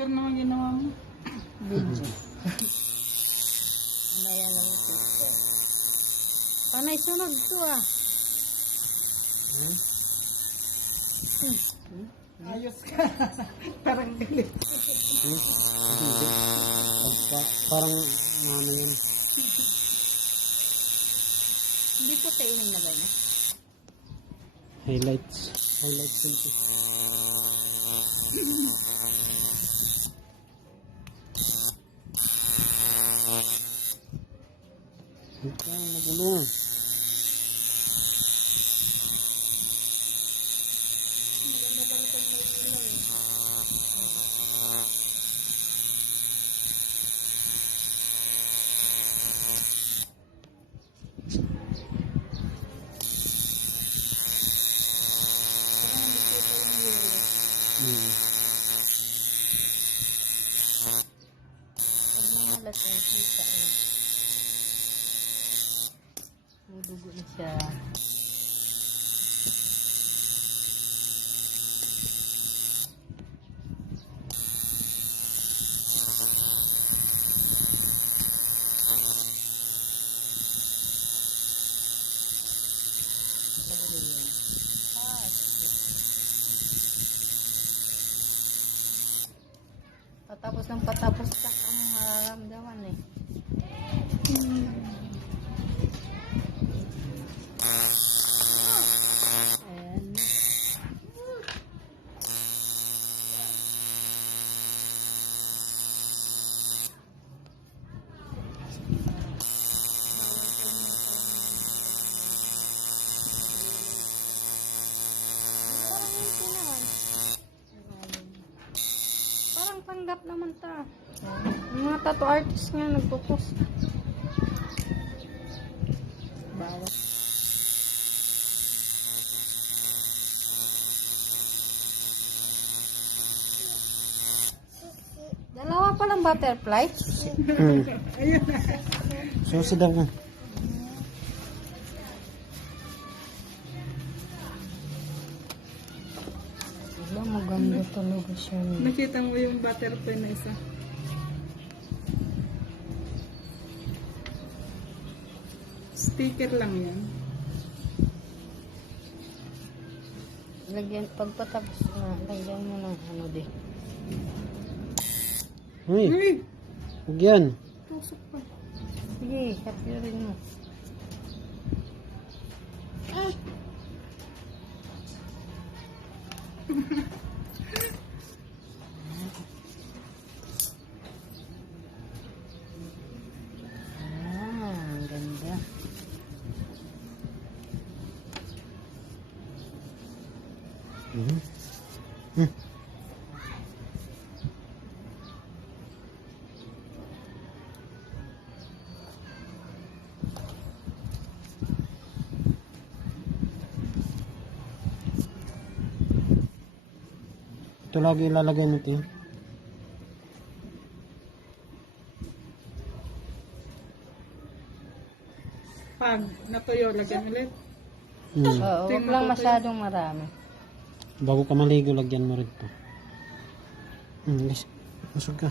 picture naman ginawa mo. Video. Mamaya lang yung sister. Panay sunod to ah. Ayos ka. Parang galit. Parang ano yun. Hindi po tayo nang nagay na. Highlights yun po. Ito, nagulong. Pag nangalat yung kita eh. May dugo na siya. Patapos ng patapos sak ang mararamdaman eh. Ayan. Parang hindi naman. Parang panggap naman ta. Yung mga tattoo artist nga nagpo-post. Bawat. Dalawa palang butterfly. Ayun na. Susi daw ka. Wala, maganda talaga siya. Nakita mo yung butterfly na isa. Sticker lang yan. Lagyan, pagpatapos na, lagyan mo ng ano din. Uy, Uy! huwag yan. Tusok pa. Sige, capturein mo. Ang ganda. Ito lagi ilalagay natin. Pag natuyo, lagyan ulit. Oo, huwag lang masyadong marami. Bago ka maligo, lagyan mo rin ito. Guys, busog ka.